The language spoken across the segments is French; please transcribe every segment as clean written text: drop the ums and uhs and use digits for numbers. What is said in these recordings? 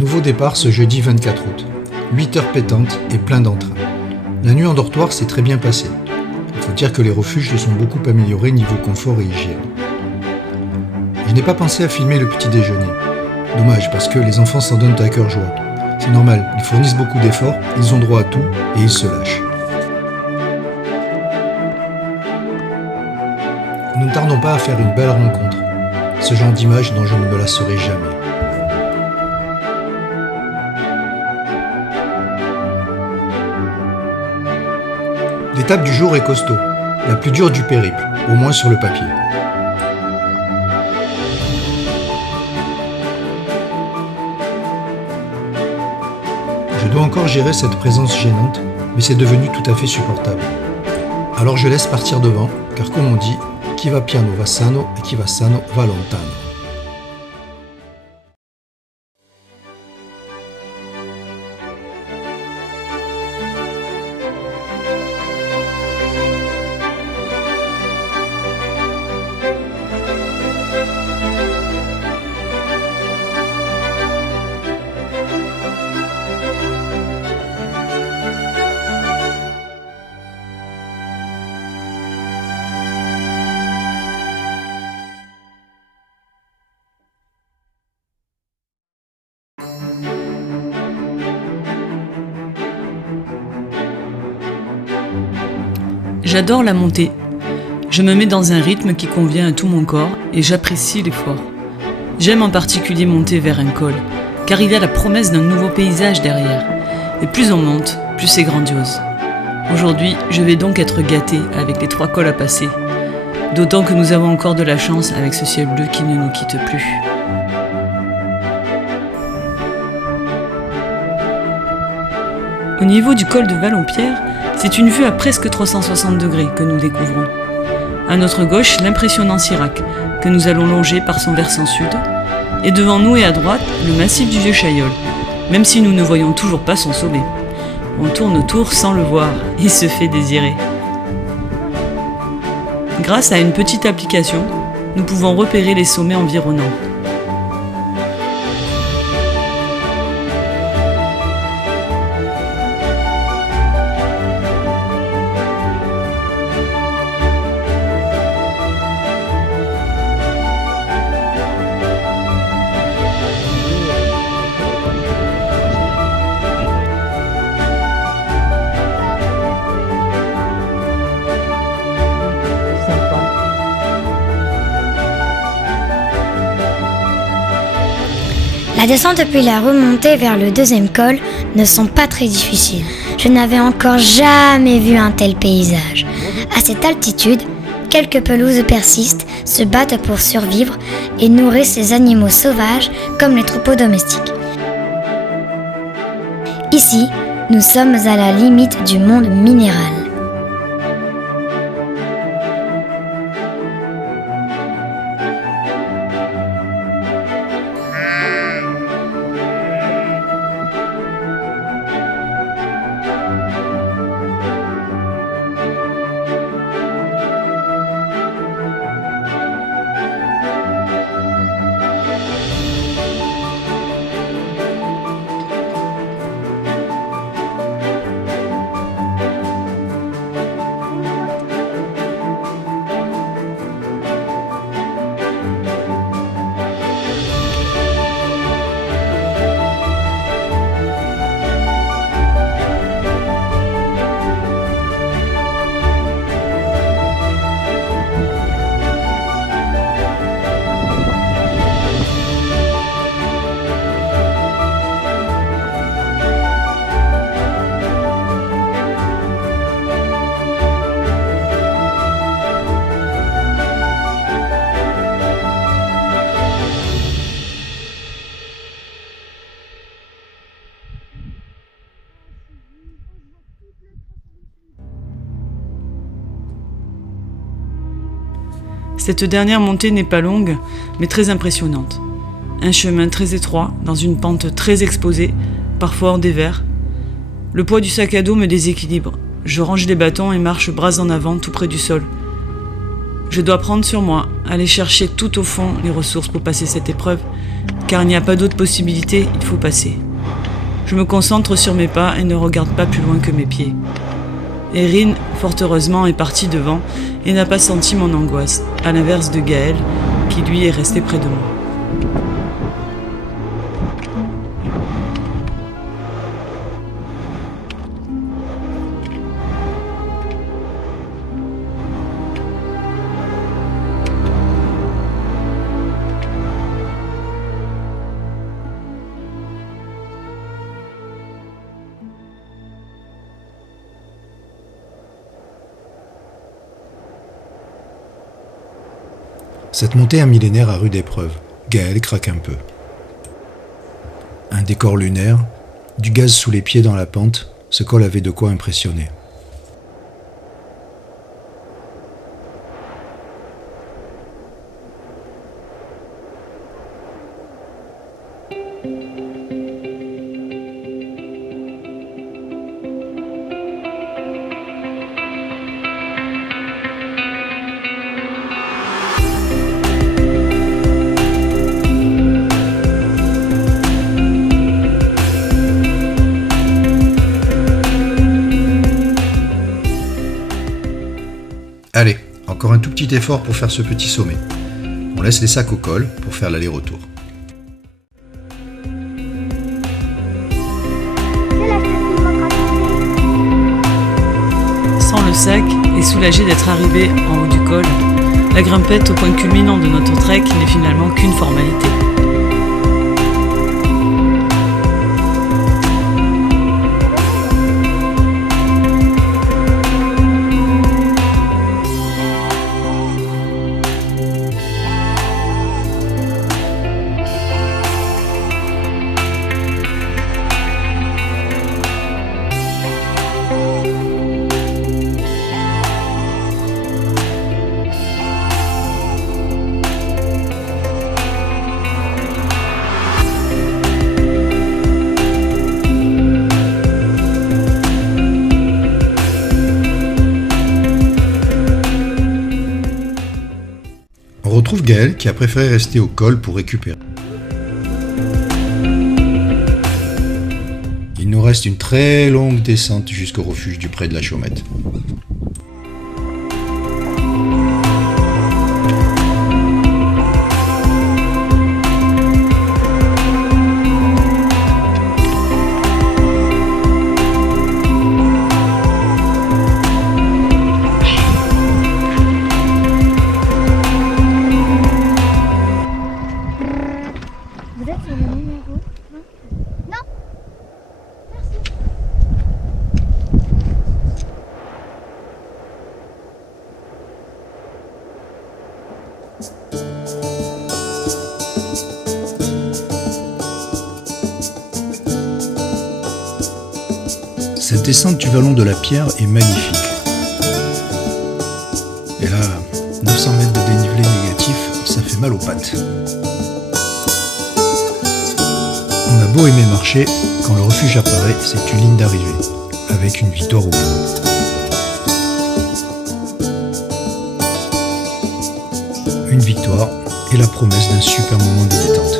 Nouveau départ ce jeudi 24 août. 8 heures pétantes et plein d'entrain. La nuit en dortoir s'est très bien passée. Il faut dire que les refuges se sont beaucoup améliorés niveau confort et hygiène. Je n'ai pas pensé à filmer le petit déjeuner. Dommage parce que les enfants s'en donnent à cœur joie. C'est normal, ils fournissent beaucoup d'efforts, ils ont droit à tout et ils se lâchent. Nous ne tardons pas à faire une belle rencontre. Ce genre d'image dont je ne me lasserai jamais. L'étape du jour est costaud, la plus dure du périple, au moins sur le papier. Je dois encore gérer cette présence gênante, mais c'est devenu tout à fait supportable. Alors je laisse partir devant, car comme on dit, chi va piano va sano et chi va sano va lontano. J'adore la montée. Je me mets dans un rythme qui convient à tout mon corps et j'apprécie l'effort. J'aime en particulier monter vers un col, car il y a la promesse d'un nouveau paysage derrière. Et plus on monte, plus c'est grandiose. Aujourd'hui, je vais donc être gâtée avec les 3 cols à passer. D'autant que nous avons encore de la chance avec ce ciel bleu qui ne nous quitte plus. Au niveau du col de Vallonpierre, c'est une vue à presque 360 degrés que nous découvrons. À notre gauche, l'impressionnant Sirac, que nous allons longer par son versant sud. Et devant nous et à droite, le massif du Vieux Chaillol, même si nous ne voyons toujours pas son sommet. On tourne autour sans le voir, il se fait désirer. Grâce à une petite application, nous pouvons repérer les sommets environnants. La descente puis la remontée vers le 2e col ne sont pas très difficiles. Je n'avais encore jamais vu un tel paysage. À cette altitude, quelques pelouses persistent, se battent pour survivre et nourrissent ces animaux sauvages comme les troupeaux domestiques. Ici, nous sommes à la limite du monde minéral. Cette dernière montée n'est pas longue, mais très impressionnante. Un chemin très étroit, dans une pente très exposée, parfois hors des verres. Le poids du sac à dos me déséquilibre. Je range les bâtons et marche bras en avant tout près du sol. Je dois prendre sur moi, aller chercher tout au fond les ressources pour passer cette épreuve, car il n'y a pas d'autre possibilité, il faut passer. Je me concentre sur mes pas et ne regarde pas plus loin que mes pieds. Erin, fort heureusement, est partie devant et n'a pas senti mon angoisse, à l'inverse de Gaël, qui lui est resté près de moi. Cette montée un millénaire à rude épreuve. Gaël craque un peu. Un décor lunaire, du gaz sous les pieds dans la pente, ce col avait de quoi impressionner. Allez, encore un tout petit effort pour faire ce petit sommet. On laisse les sacs au col pour faire l'aller-retour. Sans le sac et soulagé d'être arrivé en haut du col, la grimpette au point culminant de notre trek n'est finalement qu'une formalité. On retrouve Gaël qui a préféré rester au col pour récupérer. Il nous reste une très longue descente jusqu'au refuge du Pré de la Chaumette. Vous êtes sur le numéro? Non. Merci. Cette descente du vallon de la Pierre est magnifique. Et là, 900 mètres de dénivelé négatif, ça fait mal aux pattes. On a beau aimer marcher, quand le refuge apparaît, c'est une ligne d'arrivée, avec une victoire au bout. Une victoire et la promesse d'un super moment de détente.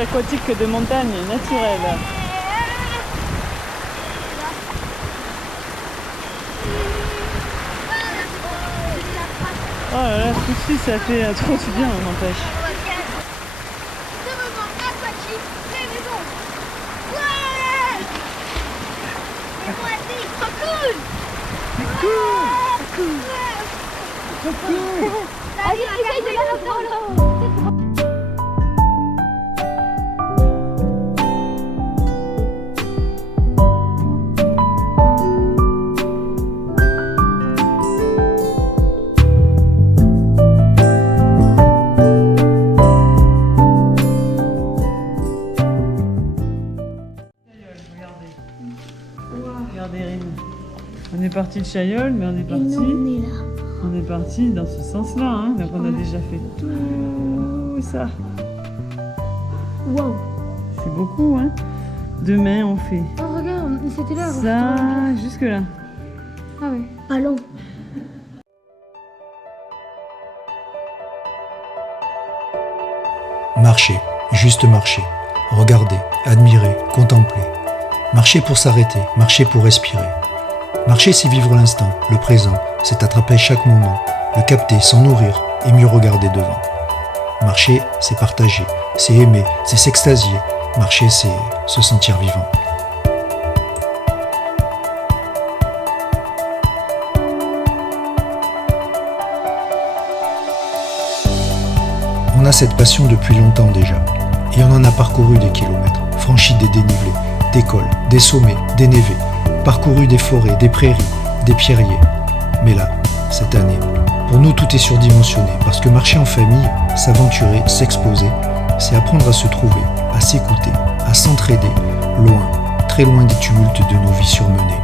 aquatique de montagne naturelle. Oh là là, tout de suite ça fait trop du bien, on n'empêche. Regardez Rin. On est parti de Chaillol, mais on est parti. On est parti dans ce sens-là, hein. Donc on a déjà fait tout ça. Wow. C'est beaucoup, hein. Demain on fait Oh regarde, c'était là. ça jusque là. Ah ouais. Allons. Marcher, juste marcher. Regarder, admirer, contempler. Marcher pour s'arrêter, marcher pour respirer. Marcher, c'est vivre l'instant, le présent, c'est attraper chaque moment, le capter, s'en nourrir et mieux regarder devant. Marcher, c'est partager, c'est aimer, c'est s'extasier. Marcher, c'est se sentir vivant. On a cette passion depuis longtemps déjà, et on en a parcouru des kilomètres, franchi des dénivelés, des cols, des sommets, des névés, parcouru des forêts, des prairies, des pierriers. Mais là, cette année, pour nous tout est surdimensionné, parce que marcher en famille, s'aventurer, s'exposer, c'est apprendre à se trouver, à s'écouter, à s'entraider, loin, très loin des tumultes de nos vies surmenées.